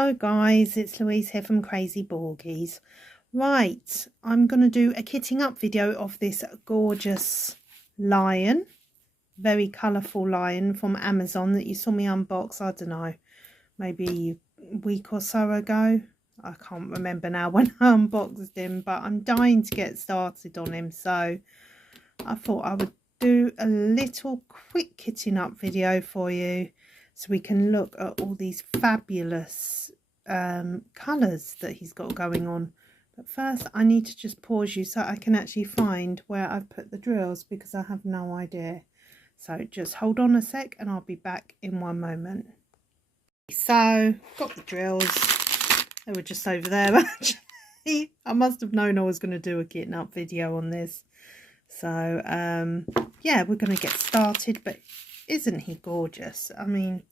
Hello guys, it's Louise here from Crazy Borgies. Right, I'm going to do a kitting up video of this gorgeous lion, very colourful lion from Amazon that you saw me unbox, I don't know, maybe a week or so ago. I can't remember now when I unboxed him, but I'm dying to get started on him, so I thought I would do a little quick kitting up video for you so we can look at all these fabulous colours that he's got going on. But first I need to just pause you so I can actually find where I've put the drills, because I have no idea. So just hold on a sec and I'll be back in one moment. So got the drills, they were just over there actually. I must have known I was going to do a kitting up video on this. So yeah, we're going to get started. But isn't he gorgeous? I mean,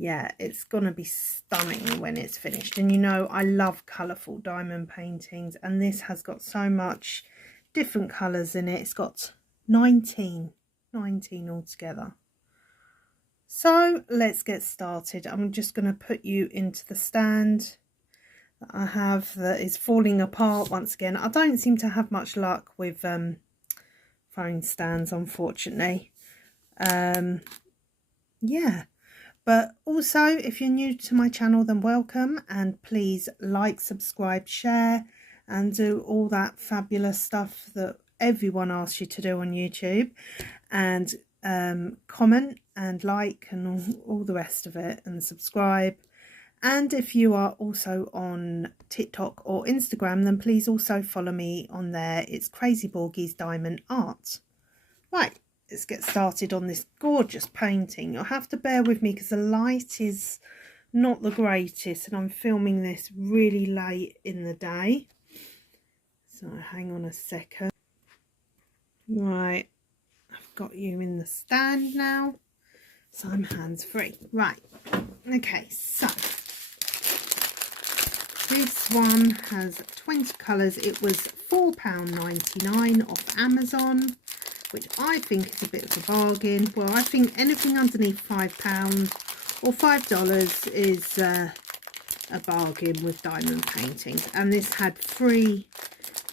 yeah, it's going to be stunning when it's finished. And you know, I love colourful diamond paintings, and this has got so much different colours in it. It's got 19 altogether. So let's get started. I'm just going to put you into the stand that I have that is falling apart once again. I don't seem to have much luck with phone stands, unfortunately. Yeah, but also if you're new to my channel, then welcome, and please like, subscribe, share, and do all that fabulous stuff that everyone asks you to do on YouTube, and comment and like and all the rest of it, and subscribe. And if you are also on TikTok or Instagram, then please also follow me on there. It's Crazy Borgies Diamond Art. Right, let's get started on this gorgeous painting. You'll have to bear with me because the light is not the greatest, and I'm filming this really late in the day. So hang on a second. Right, I've got you in the stand now, so I'm hands-free. Right, okay, so this one has 20 colours. It was £4.99 off Amazon, which I think is a bit of a bargain. Well, I think anything underneath £5 or $5 is a bargain with diamond paintings. And this had free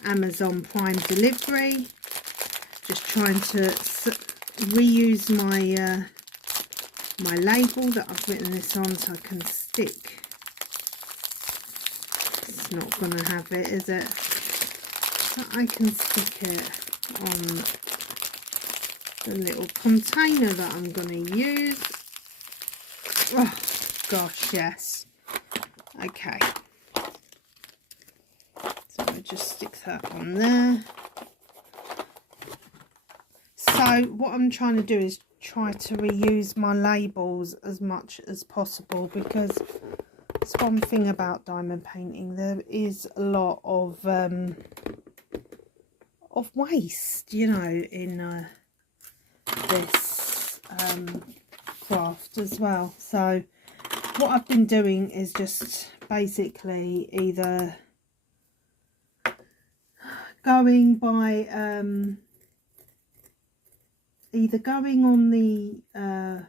Amazon Prime delivery. Just trying to reuse my my label that I've written this on so I can stick. It's not going to have it, is it? But I can stick it on the little container that I'm going to use. Oh gosh, yes. Okay, so I just stick that on there. So what I'm trying to do is try to reuse my labels as much as possible, because it's one thing about diamond painting, there is a lot of waste, you know, in this craft as well. So what I've been doing is just basically either going by on the I've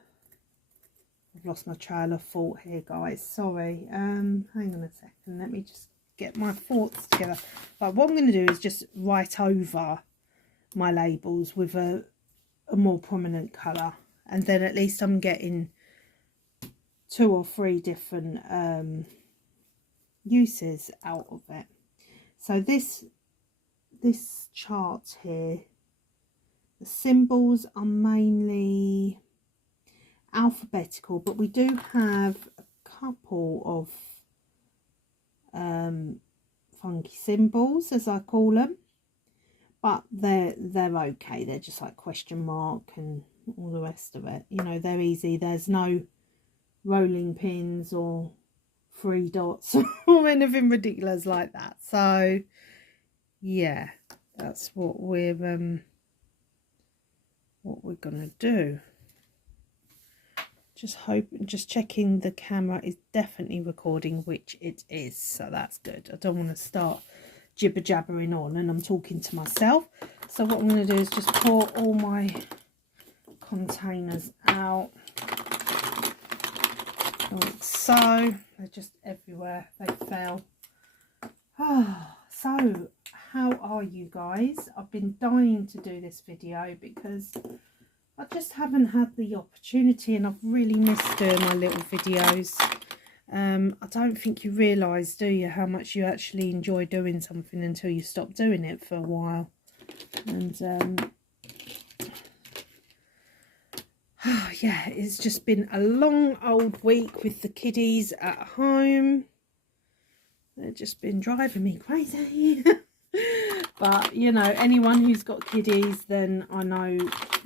lost my trail of thought here, guys, sorry. Hang on a second, let me just get my thoughts together. But what I'm going to do is just write over my labels with a more prominent colour, and then at least I'm getting 2 or 3 different uses out of it. So this chart here, the symbols are mainly alphabetical, but we do have a couple of funky symbols, as I call them, but they're okay. They're just like question mark and all the rest of it, you know, they're easy. There's no rolling pins or 3 dots or anything ridiculous like that. So yeah, that's what we're gonna do. Just checking the camera is definitely recording, which it is, so that's good. I don't want to start jibber jabbering on and I'm talking to myself. So what I'm going to do is just pour all my containers out. Like so. They're just everywhere. They fell. So how are you guys? I've been dying to do this video because I just haven't had the opportunity, and I've really missed doing my little videos. I don't think you realise, do you, how much you actually enjoy doing something until you stop doing it for a while. And yeah, it's just been a long old week with the kiddies at home. They've just been driving me crazy. But, you know, anyone who's got kiddies, then I know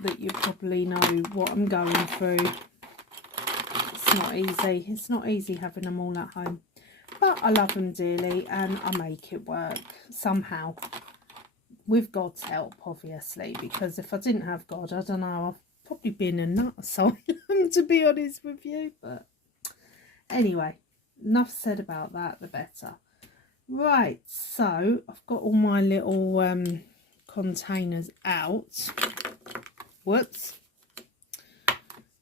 that you probably know what I'm going through. It's not easy. It's not easy having them all at home. But I love them dearly and I make it work somehow. With God's help, obviously. Because if I didn't have God, I don't know, I've probably been a nut asylum, to be honest with you. But anyway, enough said about that, the better. Right, so I've got all my little containers out. Whoops.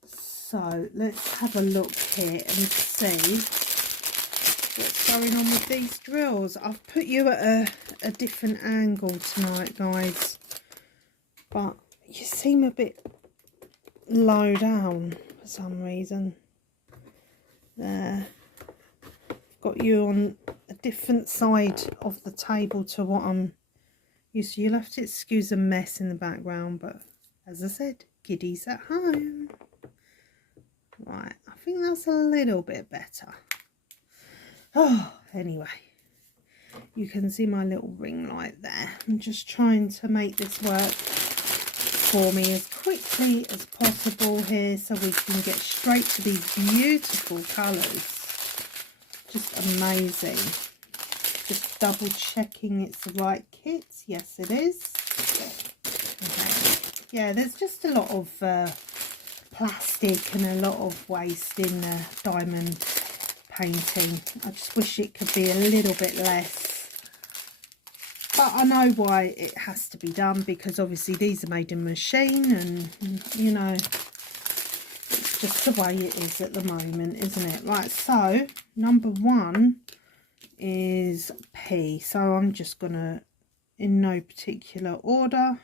So let's have a look here and see what's going on with these drills. I've put you at a different angle tonight, guys, but you seem a bit low down for some reason. There. Got you on a different side of the table to what I'm used to. You'll have to excuse a mess in the background, but as I said, kiddies at home. Right, I think that's a little bit better. Oh, anyway, you can see my little ring light there. I'm just trying to make this work for me as quickly as possible here so we can get straight to these beautiful colours. Just amazing. Just double checking it's the right kit. Yes, it is. Okay. Yeah, there's just a lot of plastic and a lot of waste in diamond painting. I just wish it could be a little bit less. But I know why it has to be done, because obviously these are made in machine, and you know, it's just the way it is at the moment, isn't it? Right, so number one is P. So I'm just gonna, in no particular order,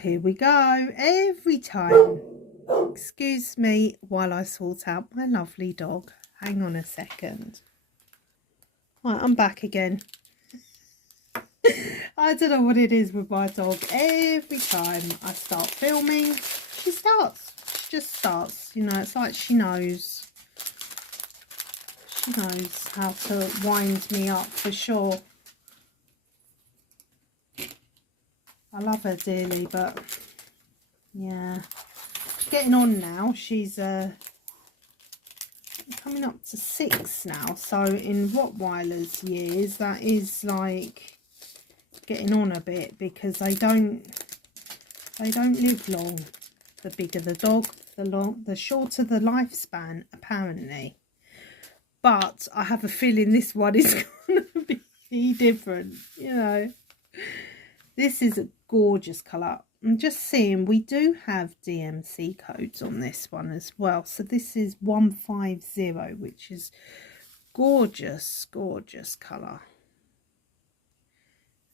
here we go. Every time, excuse me while I sort out my lovely dog. Hang on a second. Right, I'm back again. I don't know what it is with my dog. Every time I start filming, she starts. She just starts. You know, it's like she knows. She knows how to wind me up for sure. I love her dearly, but yeah, getting on now. She's coming up to 6 now. So in Rottweiler's years, that is like getting on a bit, because they don't live long. The bigger the dog, the shorter the lifespan, apparently. But I have a feeling this one is going to be different, you know. This is a gorgeous colour. I'm just seeing we do have DMC codes on this one as well. So this is 150, which is gorgeous, gorgeous colour.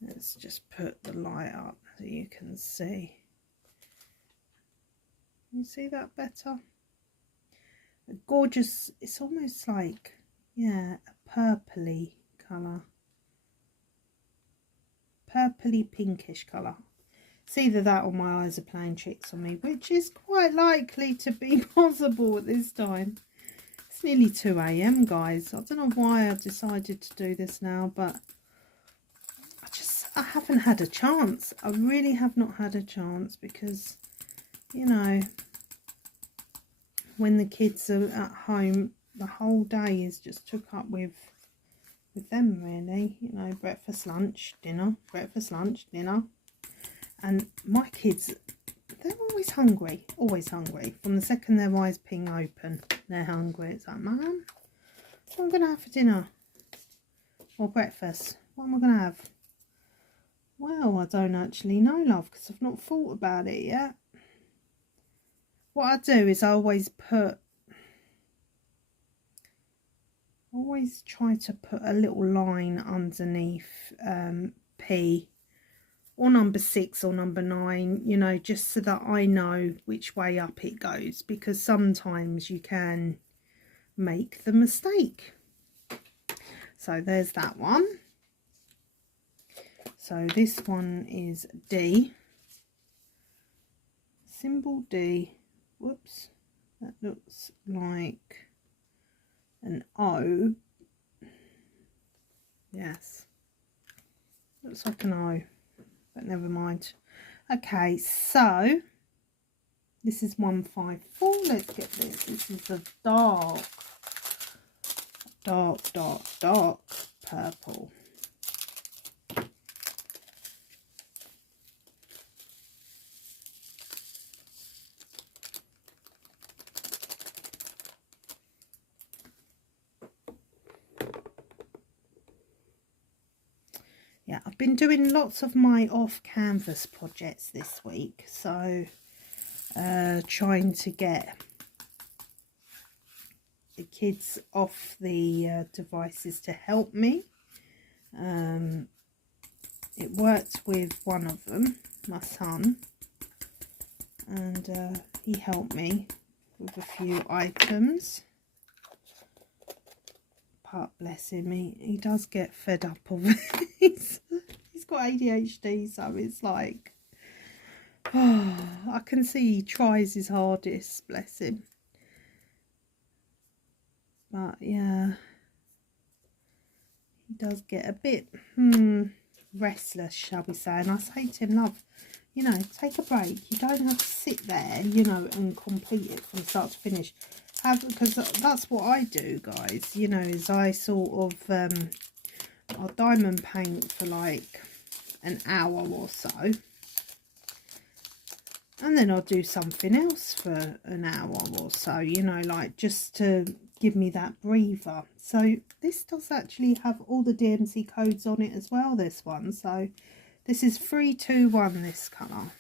Let's just put the light up so you can see. You see that better? A gorgeous, it's almost like, yeah, a purpley colour. Purpley pinkish colour. It's either that or my eyes are playing tricks on me, which is quite likely to be possible at this time. It's nearly 2 AM, guys. I don't know why I've decided to do this now, but I haven't had a chance. I really have not had a chance, because, you know, when the kids are at home, the whole day is just took up with them, really. You know, breakfast, lunch, dinner, breakfast, lunch, dinner. And my kids, they're always hungry, always hungry. From the second their eyes ping open, they're hungry. It's like, Mum, what am I going to have for dinner? Or breakfast? What am I going to have? Well, I don't actually know, love, because I've not thought about it yet. what I do is I always try to put a little line underneath P or number 6 or number 9, you know, just so that I know which way up it goes, because sometimes you can make the mistake. So there's that one. So this one is D, symbol D. Whoops, that looks like an O. Yes, looks like an O, but never mind. Okay, so this is 154. Let's get this. This is a dark purple. Yeah, I've been doing lots of my off canvas projects this week, so trying to get the kids off the devices to help me. It worked with one of them, my son, and he helped me with a few items. But bless him, he does get fed up of it. He's got ADHD, so it's like, oh, I can see he tries his hardest, bless him. But yeah, he does get a bit restless, shall we say. And I say to him, love, you know, take a break. You don't have to sit there, you know, and complete it from start to finish. Because that's what I do, guys, you know, is I sort of I'll diamond paint for like an hour or so, and then I'll do something else for an hour or so, you know, like just to give me that breather. So this does actually have all the DMC codes on it as well, this one. So this is 321, this colour.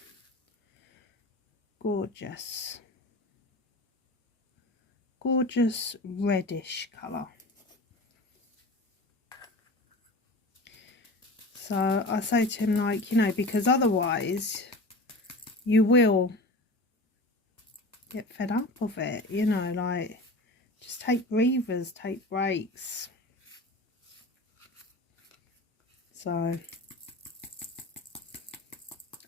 Gorgeous. Gorgeous reddish colour. So I say to him, like, you know, because otherwise you will get fed up of it, you know, like, just take breathers, take breaks. So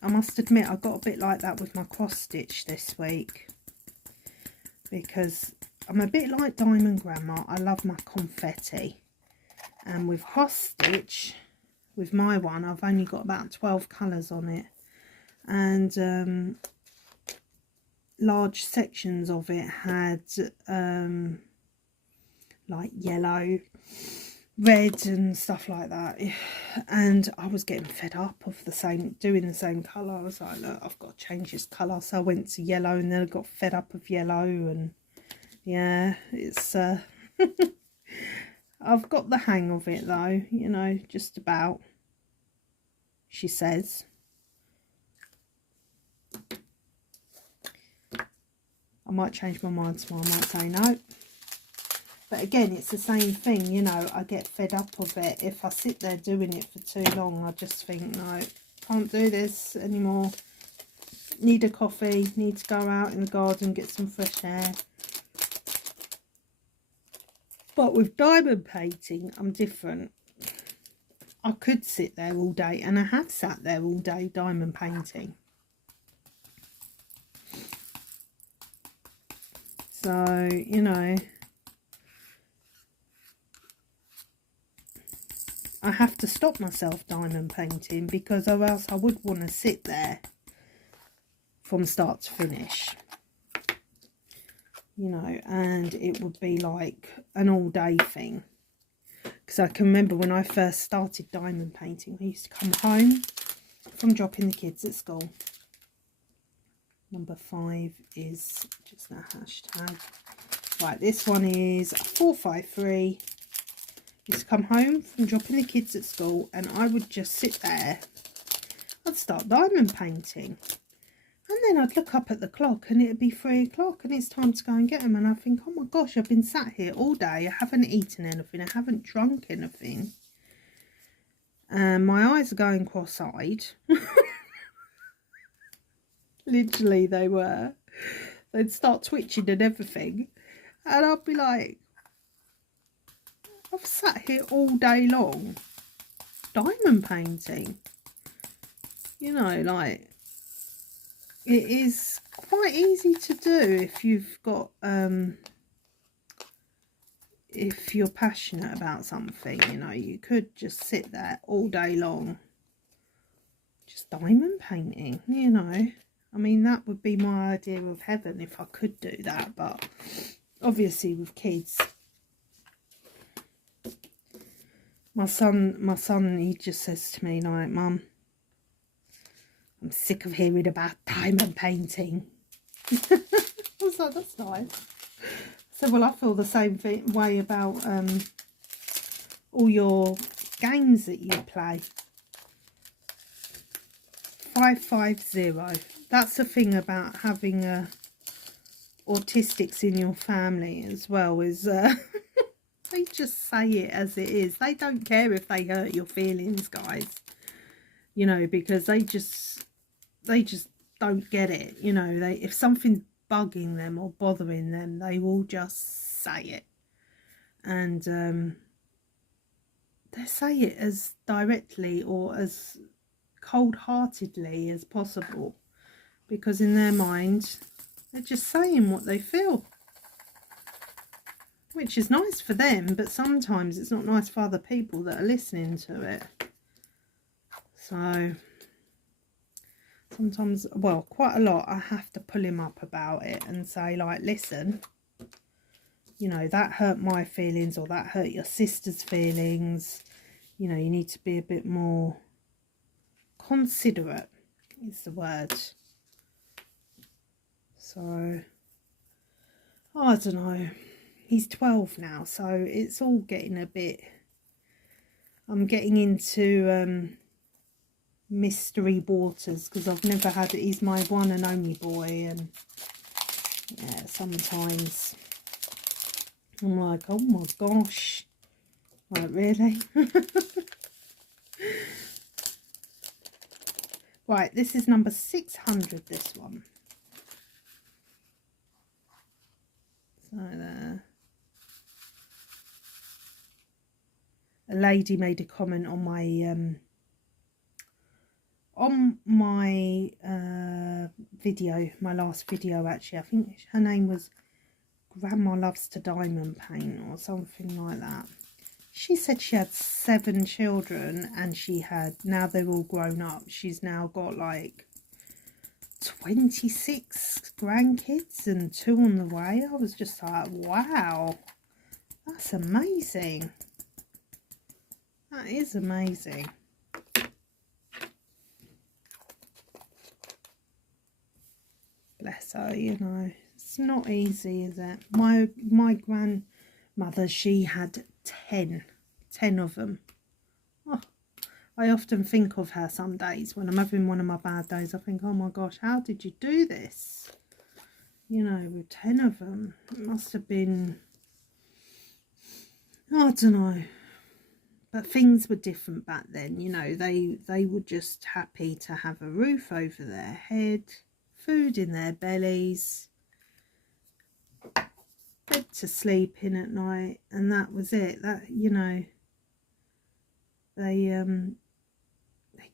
I must admit, I got a bit like that with my cross stitch this week, because I'm a bit like Diamond Grandma. I love my confetti, and with cross stitch, with my one, I've only got about 12 colours on it, and large sections of it had like yellow, red and stuff like that, and I was getting fed up of doing the same colour. I was like, look, I've got to change this colour. So I went to yellow, and then I got fed up of yellow, and yeah, it's I've got the hang of it though, you know, just about, she says. I might change my mind tomorrow, I might say no. But again, it's the same thing, you know, I get fed up of it. If I sit there doing it for too long, I just think, no, can't do this anymore. Need a coffee, need to go out in the garden, get some fresh air. But with diamond painting, I'm different. I could sit there all day, and I have sat there all day diamond painting. So, you know, I have to stop myself diamond painting, because or else I would want to sit there from start to finish, you know, and it would be like an all day thing. Because I can remember when I first started diamond painting, I used to come home from dropping the kids at school. Number 5 is just that hashtag. Right, this one is 453. Used to come home from dropping the kids at school, and I would just sit there. I'd start diamond painting, and then I'd look up at the clock and it'd be 3 o'clock and it's time to go and get them. And I think, oh my gosh, I've been sat here all day. I haven't eaten anything. I haven't drunk anything. My eyes are going cross-eyed. Literally, they were. They'd start twitching and everything. And I'd be like, I've sat here all day long diamond painting. You know, like, it is quite easy to do if you've got, if you're passionate about something, you know, you could just sit there all day long, just diamond painting, you know. I mean, that would be my idea of heaven if I could do that, but obviously with kids. My son, he just says to me, like, Mum, I'm sick of hearing about diamond painting. I was like, that's nice. So, well, I feel the same way about all your games that you play. 550. That's the thing about having autistics in your family as well, is they just say it as it is. They don't care if they hurt your feelings, guys. You know, because they just don't get it. You know, if something's bugging them or bothering them, they will just say it. And they say it as directly or as cold-heartedly as possible, because in their mind they're just saying what they feel, which is nice for them, but sometimes it's not nice for other people that are listening to it. So sometimes, well, quite a lot, I have to pull him up about it and say, like, listen, you know, that hurt my feelings, or that hurt your sister's feelings. You know, you need to be a bit more considerate is the word. So, I don't know. He's 12 now, so it's all getting a bit... I'm getting into mystery waters, because I've never had it. He's my one and only boy, and yeah, sometimes I'm like, oh my gosh, like, really? Right, this is number 600, this one. So there. A lady made a comment on my video, my last video actually. I think her name was Grandma Loves to Diamond Paint or something like that. She said she had 7 children, and she had, now they're all grown up, she's now got like 26 grandkids and 2 on the way. I was just like, wow, that's amazing. That is amazing. Bless her, you know. It's not easy, is it? My grandmother, she had 10 of them. Oh, I often think of her some days when I'm having one of my bad days. I think, oh my gosh, how did you do this? You know, with 10 of them. It must have been, I don't know. But things were different back then, you know. They were just happy to have a roof over their head, food in their bellies, bed to sleep in at night, and that was it. That, you know, they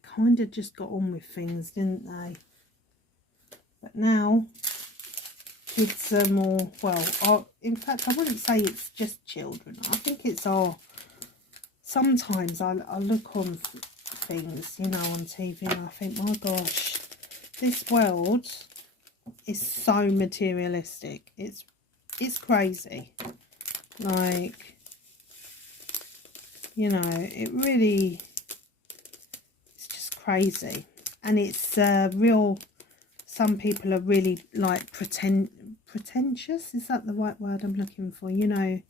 kind of just got on with things, didn't they? But now kids are more, well, in fact, I wouldn't say it's just children. I think it's our, sometimes I look on things, you know, on TV, and I think, my gosh, this world is so materialistic. It's crazy. Like, you know, it really, it's just crazy. And it's real, some people are really like pretentious, is that the right word I'm looking for? You know,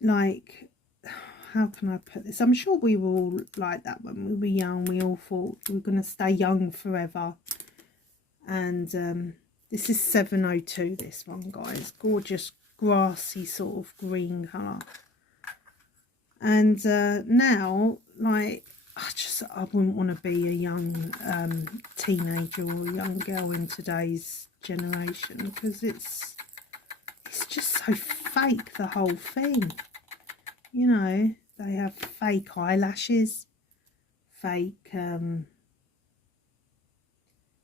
like, how can I put this? I'm sure we were all like that when we were young. We all thought we were going to stay young forever. And this is 702, this one, guys. Gorgeous grassy sort of green colour. And now, like, I wouldn't want to be a young teenager or a young girl in today's generation, because it's just so fake, the whole thing. You know, they have fake eyelashes, fake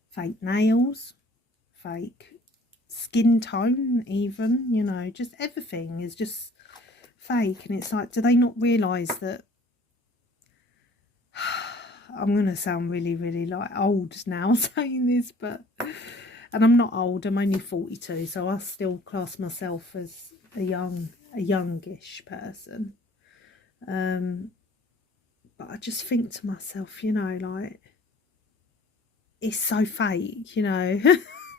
fake nails, fake skin tone even, you know, just everything is just fake. And it's like, do they not realise that I'm going to sound really like old now saying this, but, and I'm not old, I'm only 42, so I still class myself as a youngish person. But I just think to myself, you know, like, it's so fake, you know.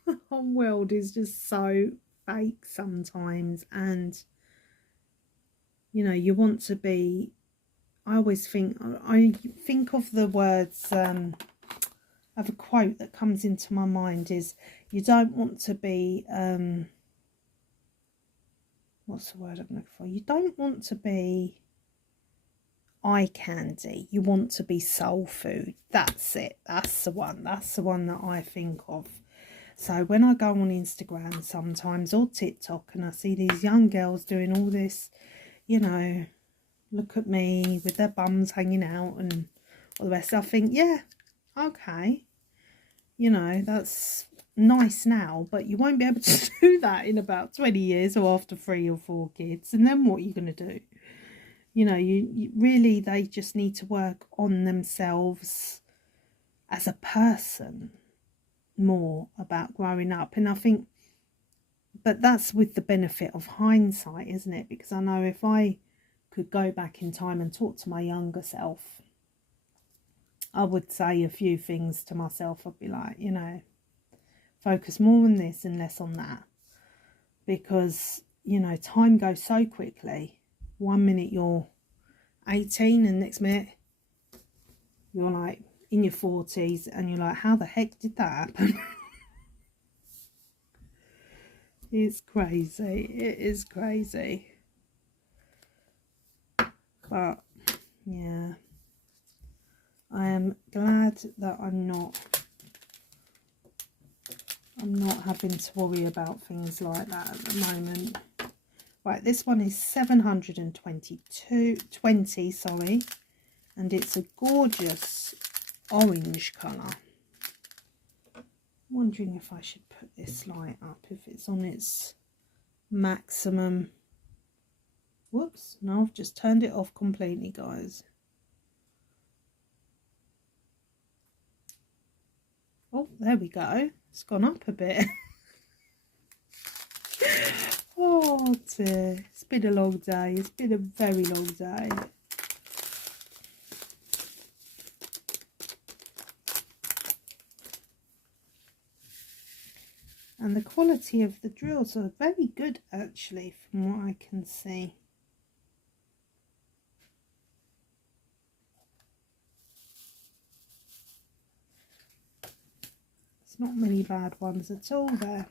The whole world is just so fake sometimes. And, you know, you want to be, I always think, I think of the words, I have a quote that comes into my mind is, you don't want to be, what's the word I'm looking for? You don't want to be eye candy, you want to be soul food. That's it, that's the one that I think of. So when I go on Instagram sometimes, or TikTok, and I see these young girls doing all this, you know, look at me with their bums hanging out and all the rest, I think, yeah, okay, you know, that's nice now, but you won't be able to do that in about 20 years or after 3 or 4 kids. And then what are you going to do? You know, you really, they just need to work on themselves as a person more about growing up. And I think, but that's with the benefit of hindsight, isn't it? Because I know if I could go back in time and talk to my younger self, I would say a few things to myself. I'd be like, you know, focus more on this and less on that, because, you know, time goes so quickly. 1 minute you're 18 and next minute you're like in your 40s, and you're like, how the heck did that happen? It's crazy, it is crazy. But yeah, I am glad that I'm not having to worry about things like that at the moment. Right, this one is 720, sorry, and it's a gorgeous orange colour. I'm wondering if I should put this light up, if it's on its maximum. Whoops, no, I've just turned it off completely, guys. Oh, there we go. It's gone up a bit. Oh dear, it's been a long day. It's been a very long day. And the quality of the drills are very good, actually, from what I can see. There's not many bad ones at all there.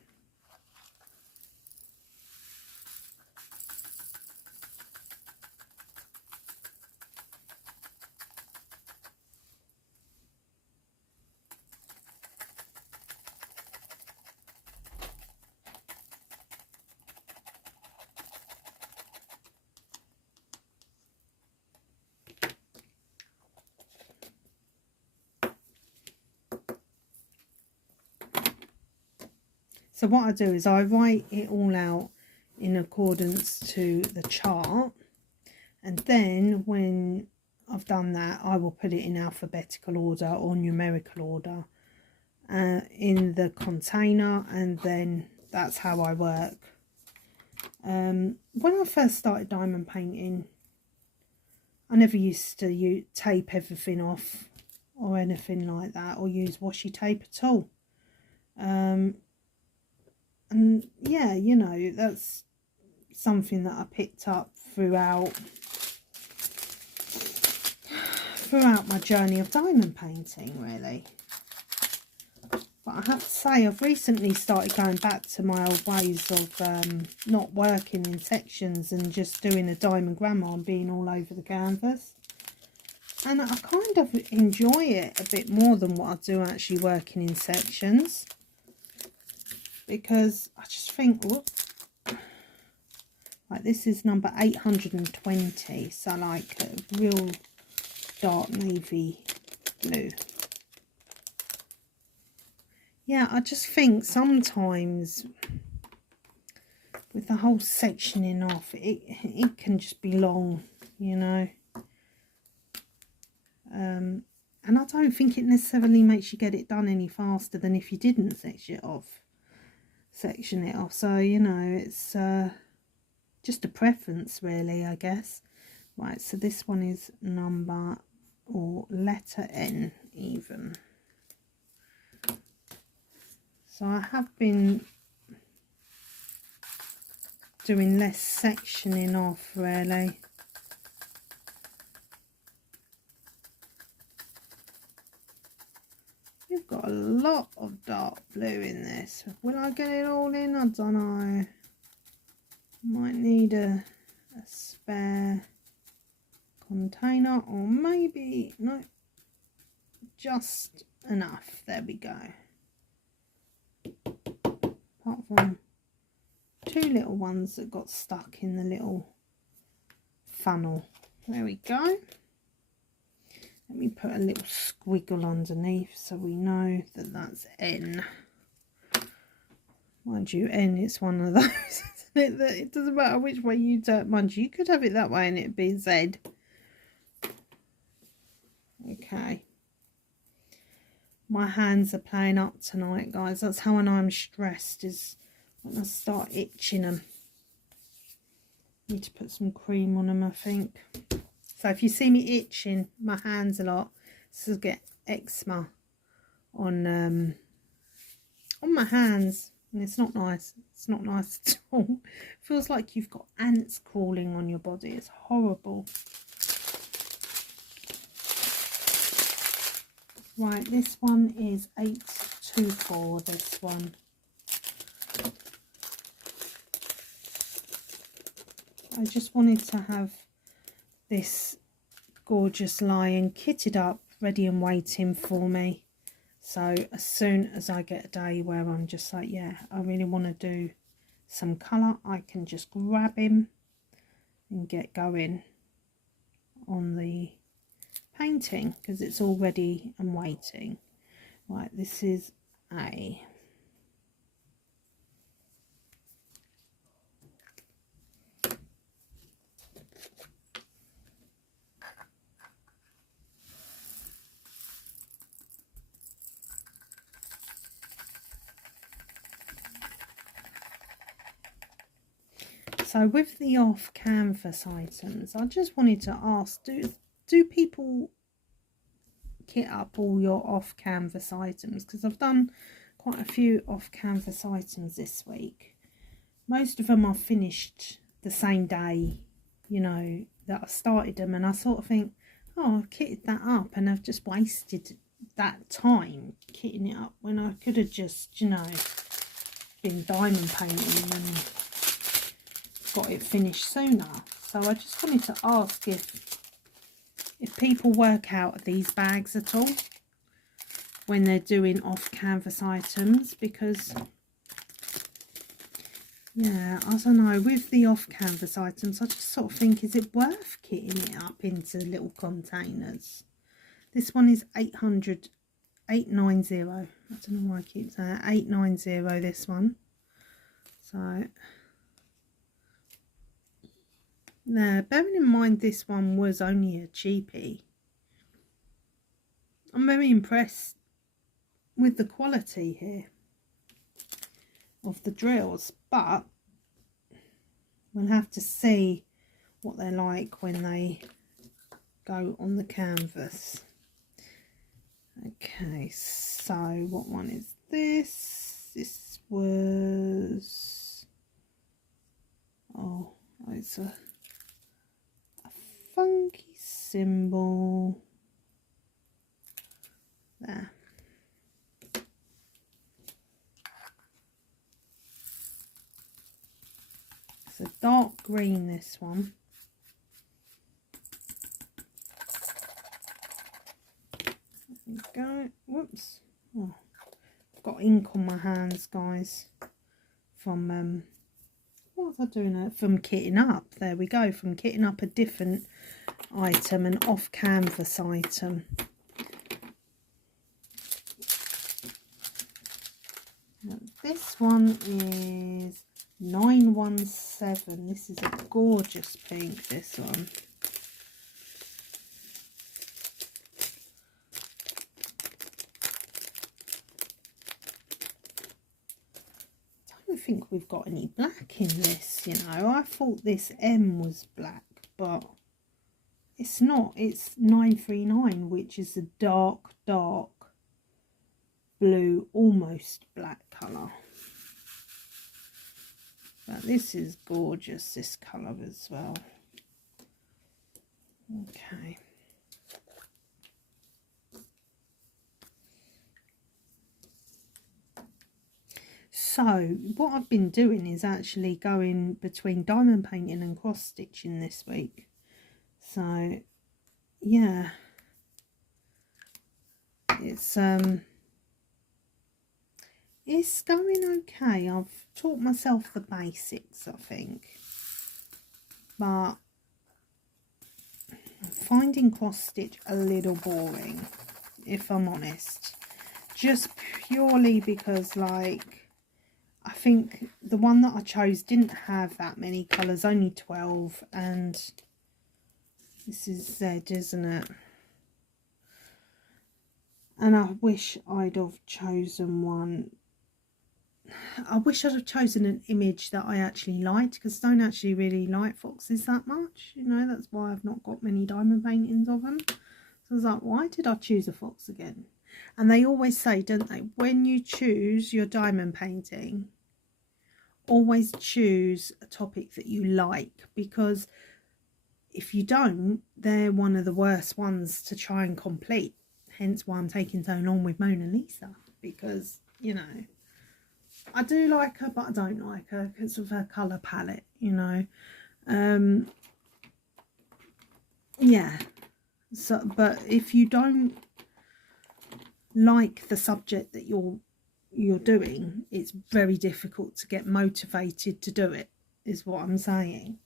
So what I do is I write it all out in accordance to the chart, and then when I've done that, I will put it in alphabetical order or numerical order in the container, and then that's how I work. When I first started diamond painting, I never used to tape everything off or anything like that, or use washi tape at all. And yeah, you know, that's something that I picked up throughout my journey of diamond painting, really. But I have to say, I've recently started going back to my old ways of not working in sections and just doing a diamond grandma and being all over the canvas. And I kind of enjoy it a bit more than what I do actually working in sections. Because I just think, whoops, like this is number 820. So like a real dark navy blue. Yeah, I just think sometimes with the whole sectioning off, it can just be long, you know. And I don't think it necessarily makes you get it done any faster than if you didn't section it off. So, you know, it's just a preference really, I guess. Right, so this one is number or letter N even. So I have been doing less sectioning off really. We've got a lot of dark blue in this. Will I get it all in? I don't know. Might need a spare container, or maybe, no, just enough. There we go. Apart from two little ones that got stuck in the little funnel. There we go. Let me put a little squiggle underneath so we know that that's N. Mind you, N is one of those, isn't it? That it doesn't matter which way you turn. Mind you, you could have it that way and it'd be Z. Okay. My hands are playing up tonight, guys. That's how I know I'm stressed, is when I start itching them. Need to put some cream on them, I think. So if you see me itching my hands a lot, this will get eczema on my hands, and it's not nice. It's not nice at all. It feels like you've got ants crawling on your body. It's horrible. Right, this one is 824, this one. I just wanted to have this gorgeous lion kitted up, ready and waiting for me. So as soon as I get a day where I'm just like, yeah, I really want to do some colour, I can just grab him and get going on the painting, because it's all ready and waiting. Right, this is A. So with the off canvas items, I just wanted to ask, do people kit up all your off canvas items? Because I've done quite a few off canvas items this week. Most of them are finished the same day, you know, that I started them, and I sort of think, oh, I've kitted that up and I've just wasted that time kitting it up when I could have just, you know, been diamond painting and got it finished sooner. So I just wanted to ask if people work out these bags at all when they're doing off canvas items, because yeah, I don't know, with the off canvas items I just sort of think, is it worth kitting it up into little containers? This one is 890. I don't know why I keep saying 890, this one. So now, bearing in mind this one was only a cheapie, I'm very impressed with the quality here of the drills, but we'll have to see what they're like when they go on the canvas. Okay, so what one is this? This was, oh, it's a funky symbol there. a dark green, this one. There we go. Whoops. Oh, I've got ink on my hands, guys. From, what was I doing? From kitting up. There we go. From kitting up a different item, an off-canvas item. Now, this one is 917. This is a gorgeous pink, this one. I don't think we've got any black in this, you know. I thought this M was black, but it's not. It's 939, which is a dark blue, almost black colour. But this is gorgeous, this colour as well. Okay. So what I've been doing is actually going between diamond painting and cross stitching this week. So yeah, it's going okay. I've taught myself the basics, I think, but I'm finding cross stitch a little boring, if I'm honest, just purely because, like, I think the one that I chose didn't have that many colours, only 12, and this is Z, isn't it? And I wish I'd have chosen one. I wish I'd have chosen an image that I actually liked, because I don't actually really like foxes that much, you know. That's why I've not got many diamond paintings of them. So I was like, why did I choose a fox again? And they always say, don't they, when you choose your diamond painting, always choose a topic that you like, because if you don't, they're one of the worst ones to try and complete. Hence why I'm taking so long with Mona Lisa, because, you know, I do like her, but I don't like her because of her colour palette, you know. Yeah. So, but if you don't like the subject that you're doing, it's very difficult to get motivated to do it, is what I'm saying.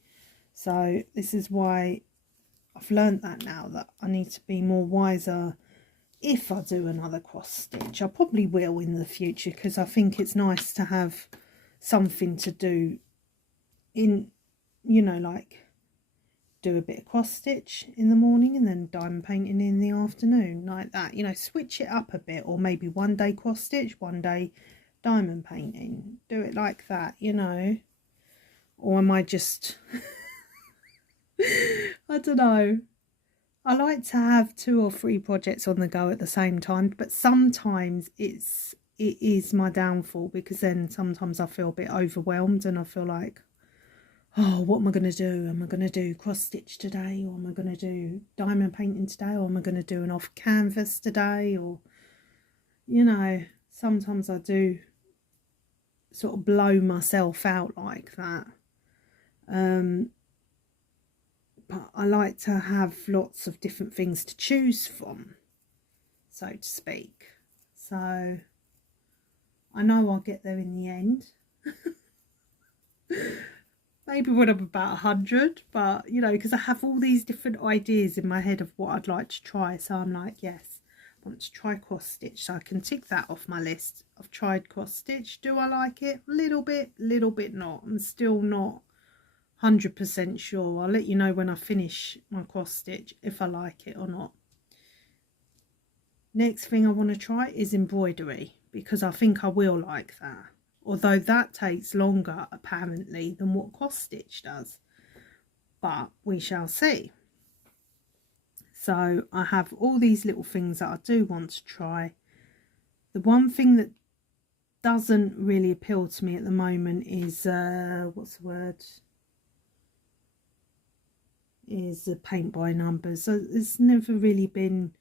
So this is why I've learned that now, that I need to be more wiser. If I do another cross stitch, I probably will in the future, because I think it's nice to have something to do in, you know, like do a bit of cross stitch in the morning and then diamond painting in the afternoon, like that, you know, switch it up a bit. Or maybe one day cross stitch, one day diamond painting, do it like that, you know. Or am I just I don't know. I like to have 2 or 3 projects on the go at the same time, but sometimes it is my downfall, because then sometimes I feel a bit overwhelmed and I feel like, oh, what am I going to do? Am I going to do cross stitch today, or am I going to do diamond painting today, or am I going to do an off canvas today? Or, you know, sometimes I do sort of blow myself out like that. But I like to have lots of different things to choose from, so to speak. So I know I'll get there in the end. Maybe when I'm about 100, but, you know, because I have all these different ideas in my head of what I'd like to try. So I'm like, yes, I want to try cross stitch, so I can tick that off my list. I've tried cross stitch. Do I like it? Little bit not. I'm still not 100% sure. I'll let you know when I finish my cross stitch if I like it or not. Next thing I want to try is embroidery, because I think I will like that, although that takes longer apparently than what cross stitch does, but we shall see. So I have all these little things that I do want to try. The one thing that doesn't really appeal to me at the moment is what's the word, is paint by numbers. So it's never really been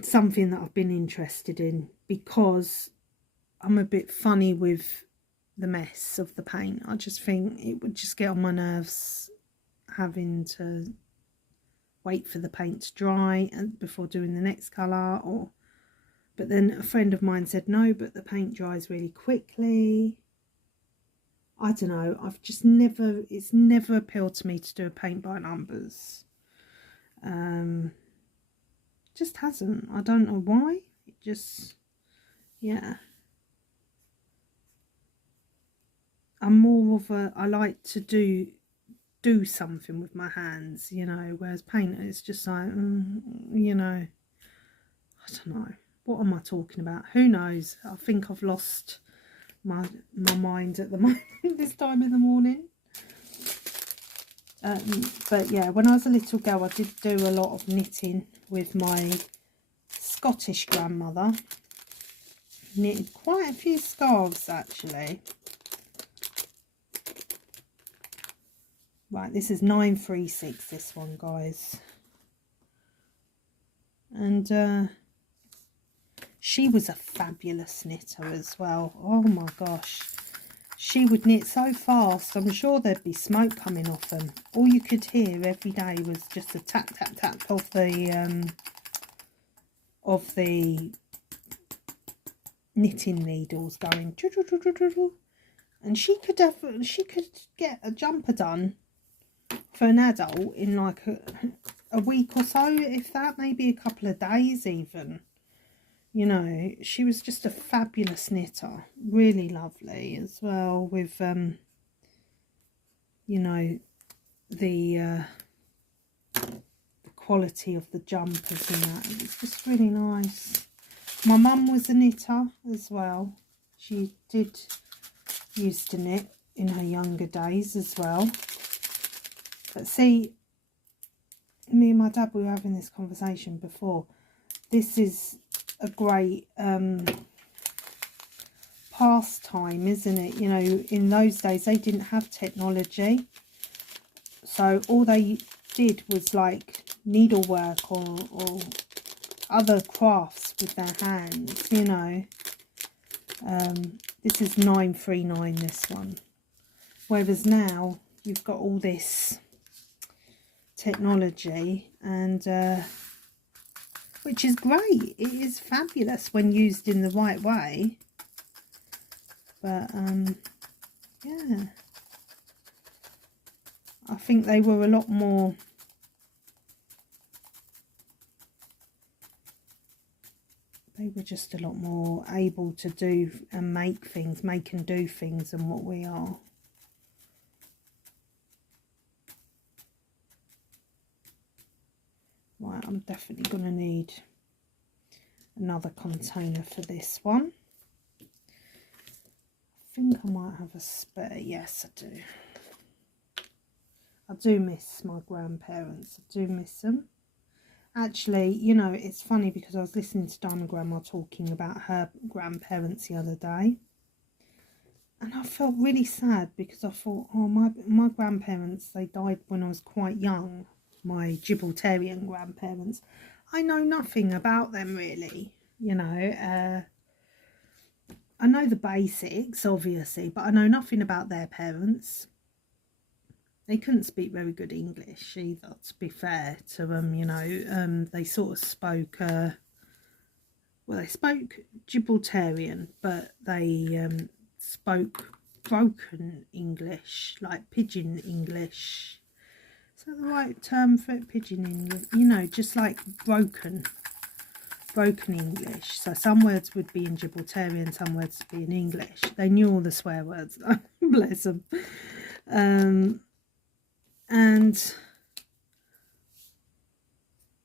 something that I've been interested in, because I'm a bit funny with the mess of the paint. I just think it would just get on my nerves having to wait for the paint to dry and before doing the next colour. But then a friend of mine said no, but the paint dries really quickly. I don't know, it's never appealed to me to do a paint by numbers. Just hasn't. I don't know why. It just, yeah. I'm more of a, I like to do something with my hands, you know, whereas paint, it's just like, you know, I don't know. What am I talking about? Who knows? I think I've lost my mind at the moment, this time in the morning. But yeah, when I was a little girl, I did do a lot of knitting with my Scottish grandmother. Knitted quite a few scarves, actually. Right, this is 936, this one, guys. And she was a fabulous knitter as well. Oh my gosh. She would knit so fast, I'm sure there'd be smoke coming off them. All you could hear every day was just a tap, tap, tap of the knitting needles going. And she could get a jumper done for an adult in like a week or so, if that, maybe a couple of days even. You know, she was just a fabulous knitter, really lovely as well, with you know, the quality of the jumpers and that. It was just really nice. My mum was a knitter as well. She did used to knit in her younger days as well. But see, me and my dad, we were having this conversation before. This is a great pastime, isn't it? You know, in those days they didn't have technology, so all they did was like needlework or other crafts with their hands, you know. This is 939, this one, whereas now you've got all this technology, and which is great. It is fabulous when used in the right way. But yeah, I think they were a lot more just a lot more able to do and make and do things than what we are. Right, I'm definitely going to need another container for this one. I think I might have a spare. Yes, I do. I do miss my grandparents. I do miss them. Actually, you know, it's funny because I was listening to Diamond Grandma talking about her grandparents the other day. And I felt really sad because I thought, oh, my grandparents, they died when I was quite young. My Gibraltarian grandparents. I know nothing about them really, you know. I know the basics, obviously, but I know nothing about their parents. They couldn't speak very good English either, to be fair to them, you know. They sort of spoke, well, they spoke Gibraltarian, but they spoke broken English, like pidgin English. Is that the right term for it? Pidgin English, you know, just like broken English. So some words would be in Gibraltarian, some words would be in English. They knew all the swear words. Bless them. And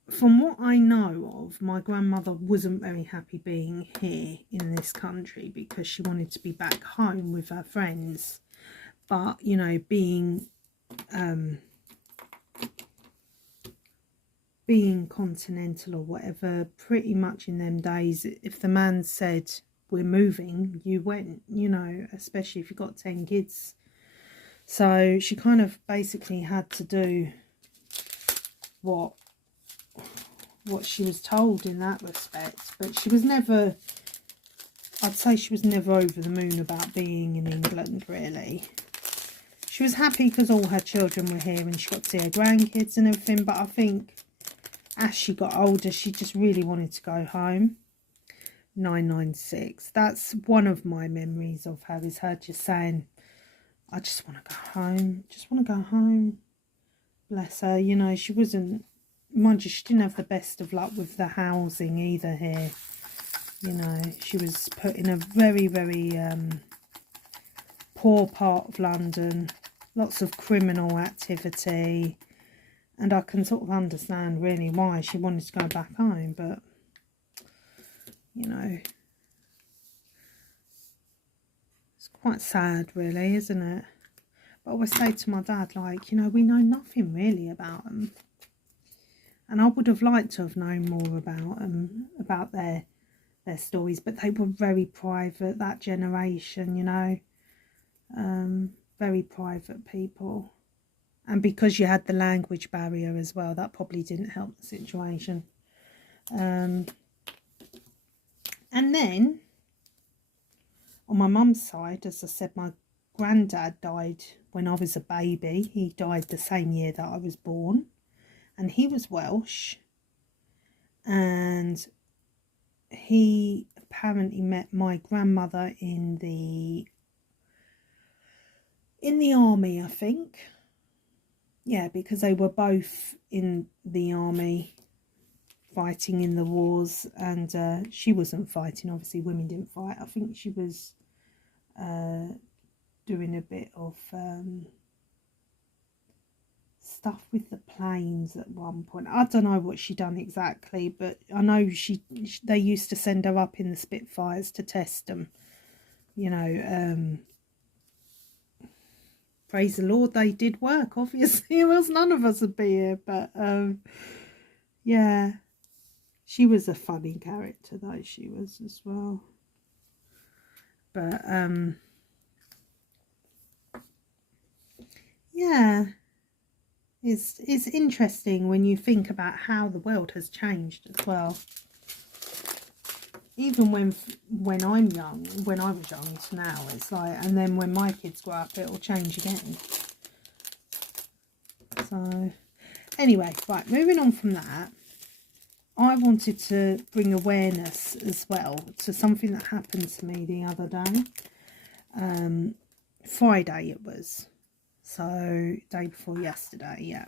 from what I know of, my grandmother wasn't very happy being here in this country because she wanted to be back home with her friends. But, you know, being continental or whatever, pretty much in them days, if the man said we're moving, you went, you know, especially if you got 10 kids. So she kind of basically had to do what she was told in that respect. But she was never I'd say she was never over the moon about being in England, really. She was happy because all her children were here and she got to see her grandkids and everything, but I think as she got older, she just really wanted to go home. 996. That's one of my memories of her, is her just saying, I just want to go home. Just want to go home. Bless her. You know, she wasn't, mind you, she didn't have the best of luck with the housing either here. You know, she was put in a very, very poor part of London. Lots of criminal activity. And I can sort of understand really why she wanted to go back home, but you know, it's quite sad really, isn't it? But I always say to my dad, like, you know, we know nothing really about them. And I would have liked to have known more about them, about their stories, but they were very private, that generation, you know. Very private people. And because you had the language barrier as well, that probably didn't help the situation. And then, on my mum's side, as I said, my granddad died when I was a baby. He died the same year that I was born. And he was Welsh. And he apparently met my grandmother in the army, I think. Yeah, because they were both in the army, fighting in the wars, and she wasn't fighting, obviously women didn't fight. I think she was doing a bit of stuff with the planes at one point. I don't know what she done exactly, but I know they used to send her up in the Spitfires to test them, you know. Praise the Lord, they did work, obviously, or else none of us would be here. But yeah, she was a funny character though, she was as well. But yeah, it's interesting when you think about how the world has changed as well. Even when I'm young, when I was young to now, it's like, and then when my kids grow up, it'll change again. So anyway, right, moving on from that, I wanted to bring awareness as well to something that happened to me the other day. Friday it was, so day before yesterday. Yeah,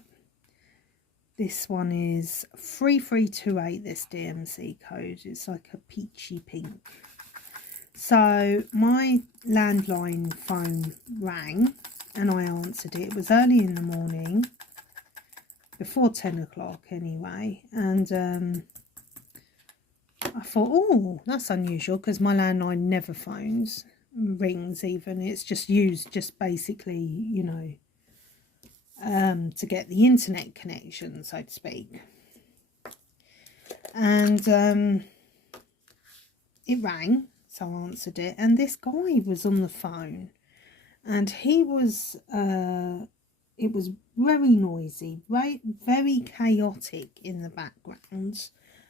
this one is 3328, this DMC code. It's like a peachy pink. So my landline phone rang and I answered it. It was early in the morning, before 10 o'clock anyway, and I thought, oh, that's unusual, because my landline never rings even. It's just used just basically, you know, to get the internet connection, so to speak. And it rang, so I answered it, and this guy was on the phone, and he was it was very noisy, very chaotic in the background.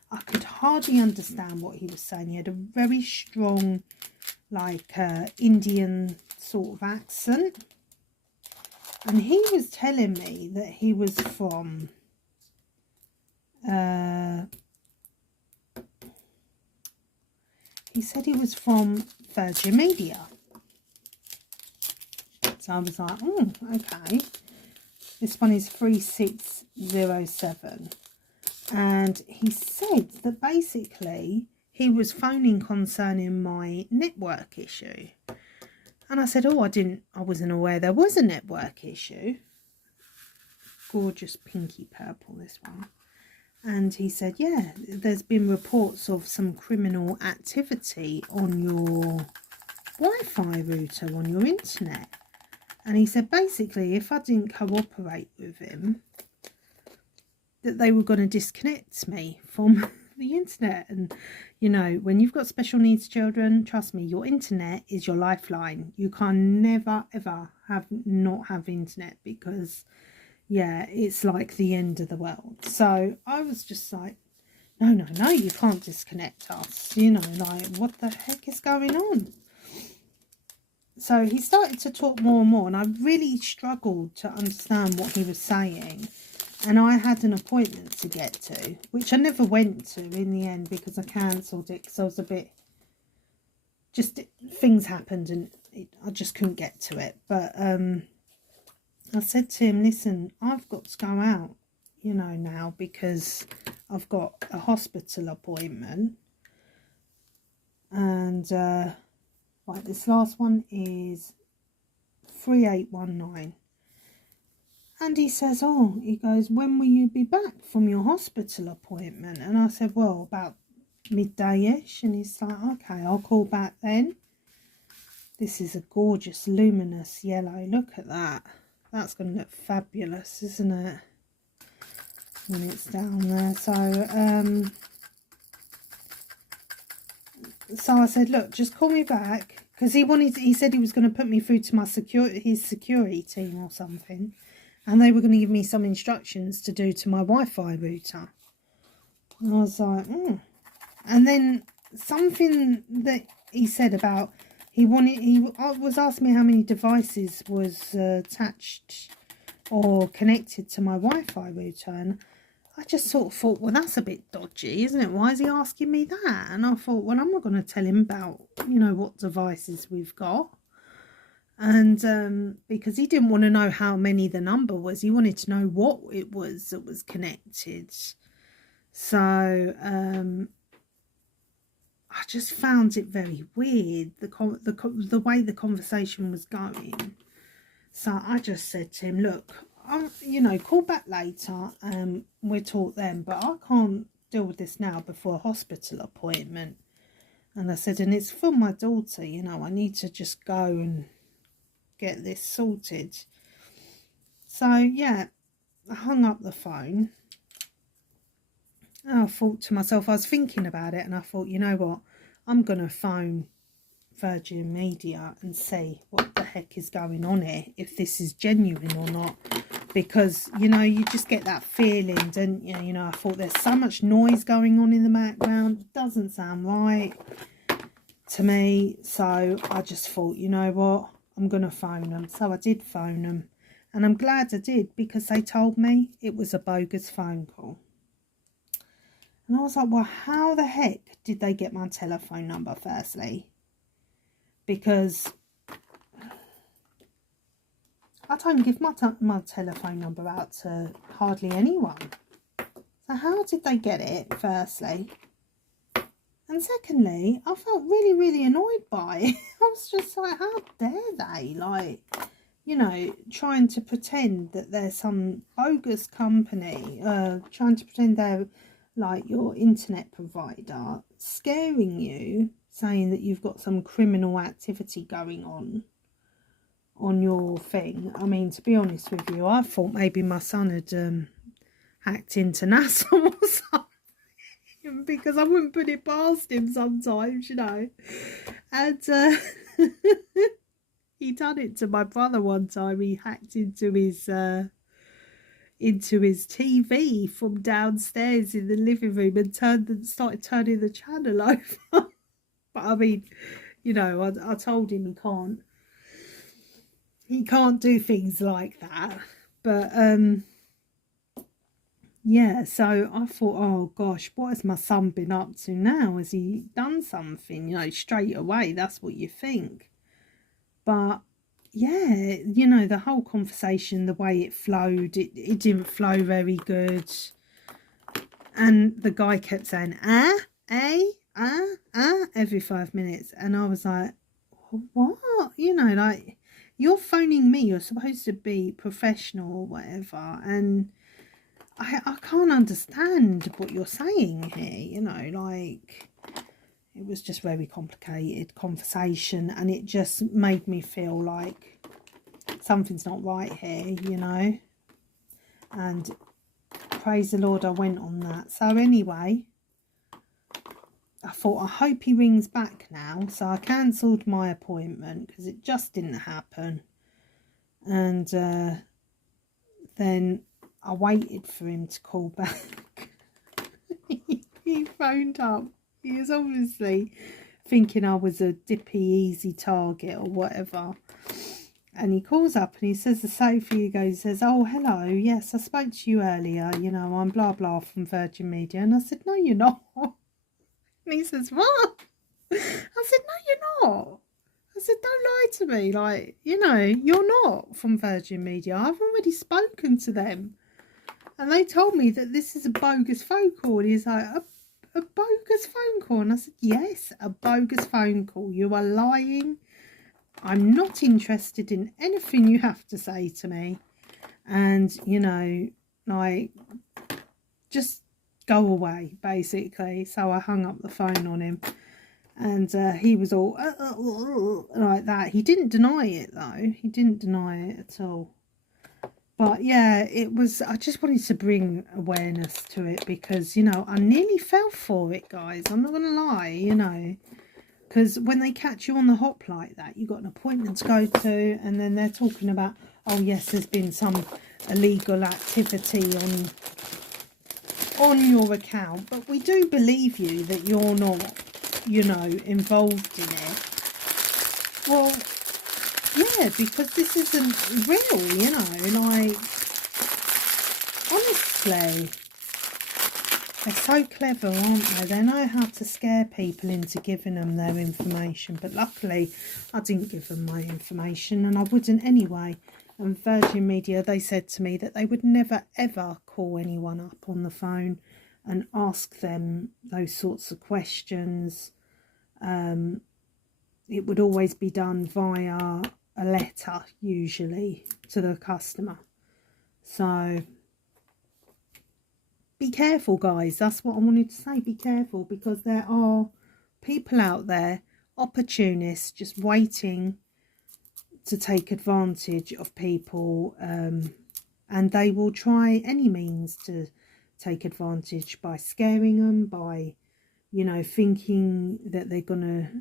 I could hardly understand what he was saying. He had a very strong, like Indian sort of accent. And he was telling me that he was from he said he was from Virgin Media. So I was like, oh, okay. This one is 3607. And he said that basically he was phoning concerning my network issue. And I said, oh, I wasn't aware there was a network issue. Gorgeous pinky purple, this one. And he said, yeah, there's been reports of some criminal activity on your Wi-Fi router, on your internet. And he said, basically, if I didn't cooperate with him, that they were going to disconnect me from the internet. And, you know, when you've got special needs children, trust me, your internet is your lifeline. You can never, ever not have internet, because, yeah, it's like the end of the world. So I was just like, no, you can't disconnect us. You know, like, what the heck is going on? So he started to talk more and more, and I really struggled to understand what he was saying. And I had an appointment to get to, which I never went to in the end because I cancelled it because I was a bit, just things happened and I just couldn't get to it. But I said to him, listen, I've got to go out, you know, now because I've got a hospital appointment. And right, this last one is 3819. And he says, oh, he goes, when will you be back from your hospital appointment? And I said, well, about midday-ish. And he's like, okay, I'll call back then. This is a gorgeous, luminous yellow. Look at that. That's going to look fabulous, isn't it? When it's down there. So I said, look, just call me back. Because he said he was going to put me through to my his security team or something. And they were going to give me some instructions to do to my Wi-Fi router. And I was like, And then something that he said about, he was asking me how many devices was attached or connected to my Wi-Fi router. And I just sort of thought, well, that's a bit dodgy, isn't it? Why is he asking me that? And I thought, well, I'm not going to tell him about, you know, what devices we've got. And because he didn't want to know how many the number was, he wanted to know what it was that was connected. So I just found it very weird, the way the conversation was going. So I just said to him, look, you know, call back later, we'll talk then, but I can't deal with this now before a hospital appointment. And I said, and it's for my daughter, you know, I need to just go and get this sorted. So yeah, I hung up the phone. And I thought to myself, I was thinking about it, and I thought, you know what, I'm gonna phone Virgin Media and see what the heck is going on here, if this is genuine or not, because, you know, you just get that feeling, don't you? You know, I thought there's so much noise going on in the background, it doesn't sound right to me. So I just thought, you know what, I'm going to phone them. So I did phone them, and I'm glad I did, because they told me it was a bogus phone call. And I was like, well, how the heck did they get my telephone number, firstly? Because I don't give my telephone number out to hardly anyone. So how did they get it, firstly? And secondly, I felt really, really annoyed by it. I was just like, how dare they, like, you know, trying to pretend that they're some bogus company, trying to pretend they're like your internet provider, scaring you, saying that you've got some criminal activity going on your thing. I mean, to be honest with you, I thought maybe my son had hacked into NASA or something, because I wouldn't put it past him sometimes, you know. And he done it to my brother one time. He hacked into his TV from downstairs in the living room and started turning the channel over. But I mean, you know, I told him he can't do things like that. But yeah, so I thought, oh gosh, what has my son been up to now? Has he done something? You know, straight away, that's what you think. But yeah, you know, the whole conversation, the way it flowed, it didn't flow very good. And the guy kept saying, every 5 minutes. And I was like, what? You know, like, you're phoning me, you're supposed to be professional or whatever. And I can't understand what you're saying here, you know, like, it was just very complicated conversation, and it just made me feel like something's not right here, you know. And praise the Lord, I went on that. So anyway, I thought, I hope he rings back now. So I cancelled my appointment because it just didn't happen. And then I waited for him to call back. He he phoned up. He was obviously thinking I was a dippy, easy target or whatever. And he calls up and he says to Sophie, he says, oh, hello, yes, I spoke to you earlier, you know, I'm blah, blah from Virgin Media. And I said, no, you're not. And he says, what? I said, no, you're not. I said, don't lie to me. Like, you know, you're not from Virgin Media. I've already spoken to them. And they told me that this is a bogus phone call. And he's like, a bogus phone call? And I said, yes, a bogus phone call. You are lying. I'm not interested in anything you have to say to me. And, you know, like, just go away, basically. So I hung up the phone on him. And he was all like that. He didn't deny it, though. He didn't deny it at all. But, yeah, it was... I just wanted to bring awareness to it because, you know, I nearly fell for it, guys. I'm not going to lie, you know. Because when they catch you on the hop like that, you've got an appointment to go to, and then they're talking about, oh yes, there's been some illegal activity on your account, but we do believe you that you're not, you know, involved in it. Well, yeah, because this isn't real, you know, like, honestly. They're so clever, aren't they? They know how to scare people into giving them their information. But luckily, I didn't give them my information, and I wouldn't anyway. And Virgin Media, they said to me that they would never, ever call anyone up on the phone and ask them those sorts of questions. It would always be done via a letter, usually, to the customer. So... be careful, guys. That's what I wanted to say. Be careful, because there are people out there, opportunists, just waiting to take advantage of people, and they will try any means to take advantage by scaring them, by, you know, thinking that they're gonna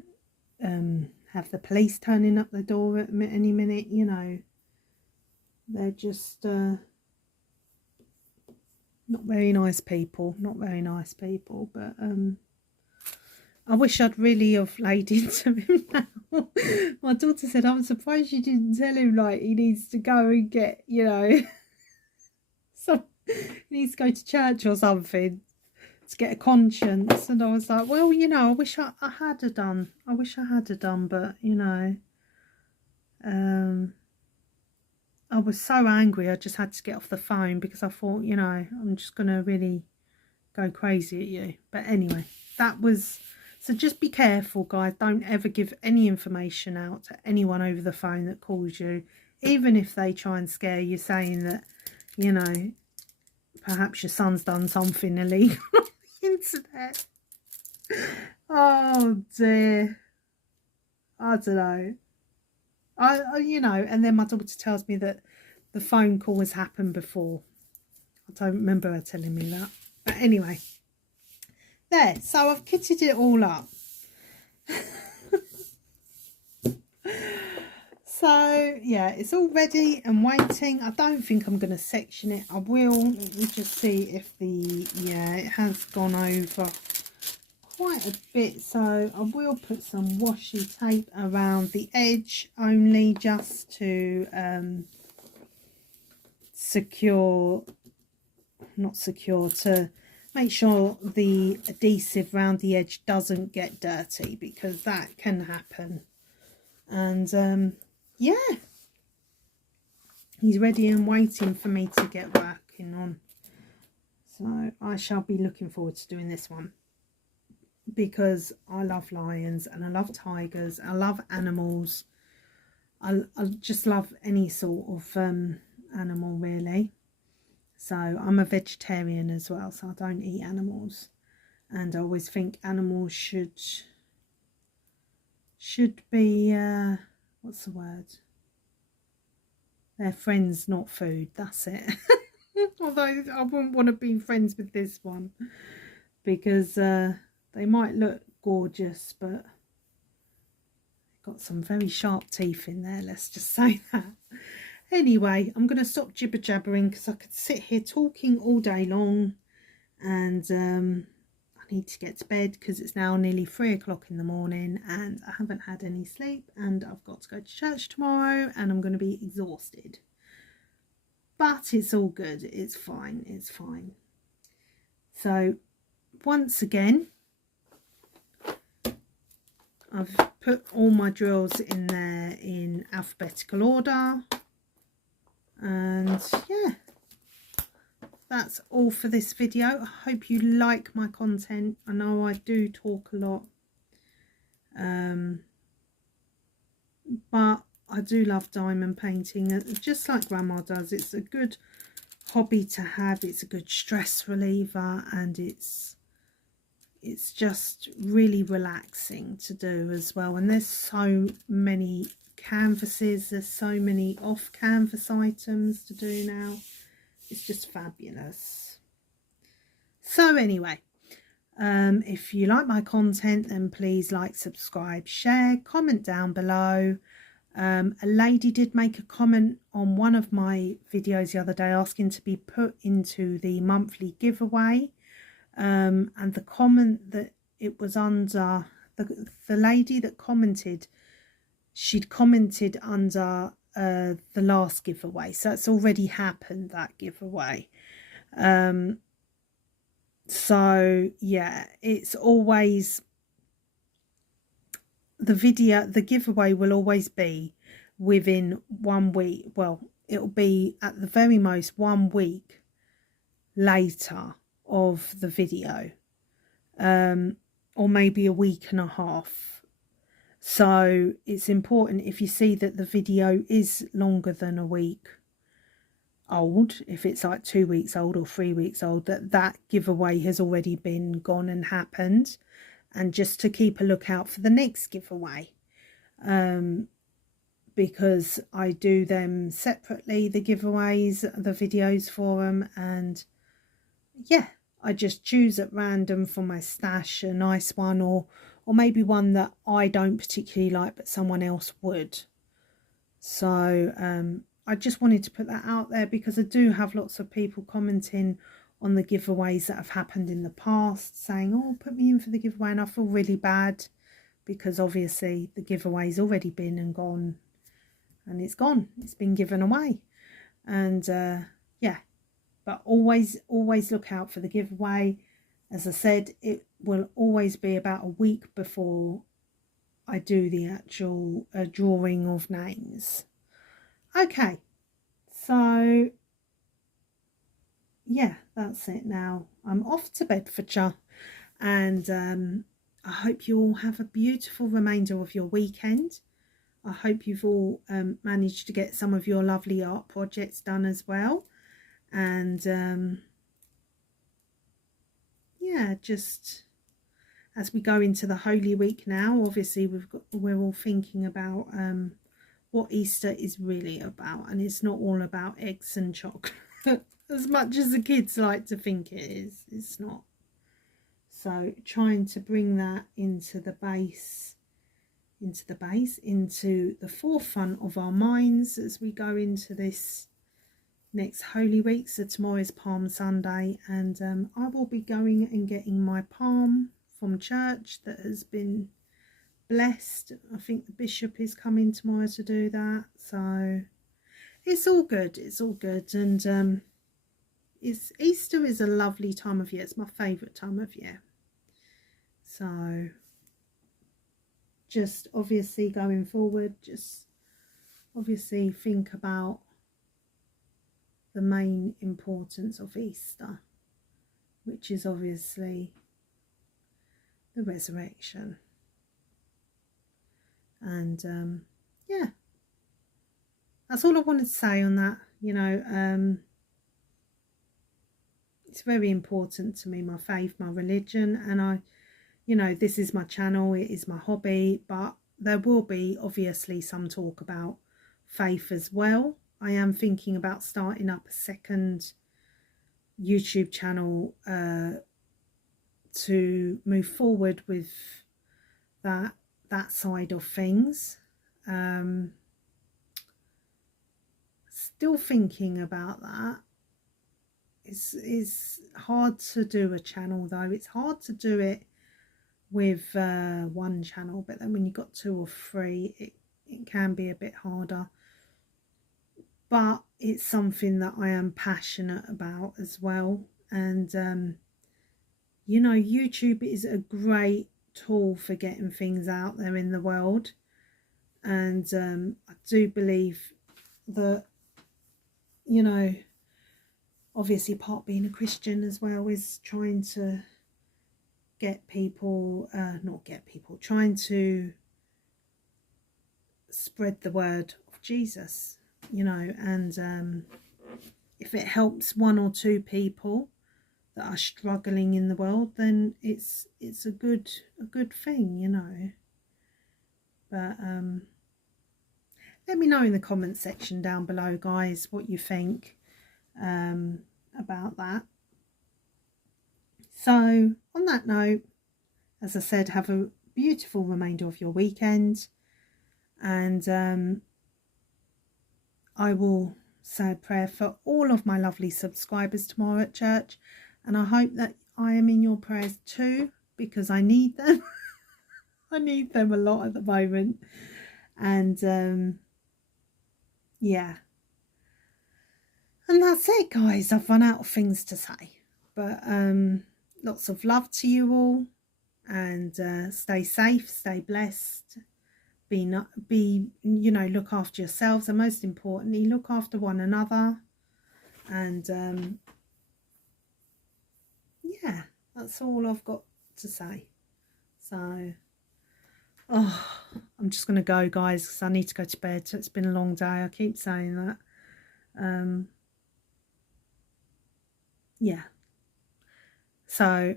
have the police turning up the door at any minute. You know, they're just not very nice people, but I wish I'd really have laid into him now. My daughter said, I'm surprised you didn't tell him, like, he needs to go and get, you know, he needs to go to church or something to get a conscience. And I was like, well, you know, I wish I had have done. I wish I had have done, but, you know, I was so angry I just had to get off the phone because I thought, you know, I'm just going to really go crazy at you. But anyway, that was... So just be careful, guys. Don't ever give any information out to anyone over the phone that calls you. Even if they try and scare you, saying that, you know, perhaps your son's done something illegal on the internet. Oh, dear. I don't know. You know, and then my daughter tells me that the phone call has happened before. I don't remember her telling me that. But anyway, there. So I've kitted it all up. So, yeah, it's all ready and waiting. I don't think I'm going to section it. I will. Let me just see if yeah, it has gone over quite a bit. So I will put some washi tape around the edge only, just to to make sure the adhesive around the edge doesn't get dirty, because that can happen. And yeah, he's ready and waiting for me to get working on. So I shall be looking forward to doing this one, because I love lions and I love tigers. I love animals. I just love any sort of animal, really. So I'm a vegetarian as well, so I don't eat animals. And I always think animals should be, what's the word? They're friends, not food. That's it. Although I wouldn't want to be friends with this one, because they might look gorgeous, but they've got some very sharp teeth in there, let's just say that. Anyway, I'm going to stop jibber jabbering, because I could sit here talking all day long, and I need to get to bed because it's now nearly 3 o'clock in the morning and I haven't had any sleep, and I've got to go to church tomorrow and I'm going to be exhausted. But it's all good. It's fine. It's fine. So once again, I've put all my drills in there in alphabetical order. And yeah, that's all for this video. I hope you like my content. I know I do talk a lot, but I do love diamond painting, just like Grandma does. It's a good hobby to have. It's a good stress reliever, and it's just really relaxing to do as well. And there's so many canvases, there's so many off canvas items to do now. It's just fabulous. So anyway, if you like my content, then please like, subscribe, share, comment down below. A lady did make a comment on one of my videos the other day asking to be put into the monthly giveaway, and the comment that it was under, the lady that commented, she'd commented under the last giveaway, so it's already happened, that giveaway. So yeah, it's always, the giveaway will always be within 1 week. Well, it'll be at the very most 1 week later of the video, or maybe a week and a half. So it's important, if you see that the video is longer than a week old, if it's like 2 weeks old or 3 weeks old, that giveaway has already been gone and happened, and just to keep a lookout for the next giveaway, because I do them separately, the giveaways, the videos for them, and yeah, I just choose at random for my stash a nice one, or maybe one that I don't particularly like but someone else would. So I just wanted to put that out there, because I do have lots of people commenting on the giveaways that have happened in the past, saying, oh, put me in for the giveaway, and I feel really bad because obviously the giveaway's already been and gone, and it's gone, it's been given away. And yeah, but always look out for the giveaway. As I said, it will always be about a week before I do the actual drawing of names. Okay, so yeah, that's it now. I'm off to Bedfordshire, and I hope you all have a beautiful remainder of your weekend. I hope you've all managed to get some of your lovely art projects done as well. And yeah, just as we go into the Holy Week now, obviously we're all thinking about what Easter is really about, and it's not all about eggs and chocolate as much as the kids like to think it is. It's not. So trying to bring that into the forefront of our minds as we go into this next Holy Week. So tomorrow is Palm Sunday, and I will be going and getting my palm from church that has been blessed. I think the bishop is coming tomorrow to do that, so it's all good. It's all good. And Easter is a lovely time of year. It's my favourite time of year. So just obviously going forward, just obviously think about the main importance of Easter, which is obviously the resurrection. And yeah, that's all I wanted to say on that. You know, it's very important to me, my faith, my religion, and you know, this is my channel, it is my hobby, but there will be obviously some talk about faith as well. I am thinking about starting up a second YouTube channel to move forward with that side of things. Still thinking about that, It's hard to do a channel though. It's hard to do it with one channel, but then when you've got 2 or 3, it can be a bit harder. But it's something that I am passionate about as well. And you know, YouTube is a great tool for getting things out there in the world. And I do believe that, you know, obviously part being a Christian as well is trying to get people, trying to spread the word of Jesus, you know. And if it helps 1 or 2 people that are struggling in the world, then it's a good thing, you know. But let me know in the comment section down below, guys, what you think about that. So on that note, as I said, have a beautiful remainder of your weekend, and I will say a prayer for all of my lovely subscribers tomorrow at church, and I hope that I am in your prayers too, because I need them. I need them a lot at the moment. And yeah, and that's it, guys. I've run out of things to say, but lots of love to you all, and stay safe, stay blessed, be you know, look after yourselves, and most importantly, look after one another. And yeah, that's all I've got to say. So I'm just gonna go, guys, because I need to go to bed. It's been a long day, I keep saying that. Yeah, so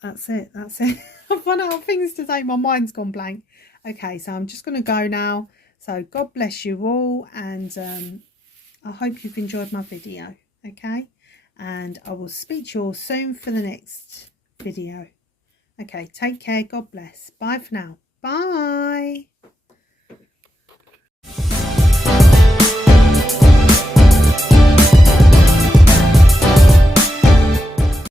that's it. I've run out of things to say. My mind's gone blank. Okay, so I'm just going to go now. So God bless you all, and I hope you've enjoyed my video. Okay, and I will speak to you all soon for the next video. Okay, take care. God bless. Bye for now. Bye.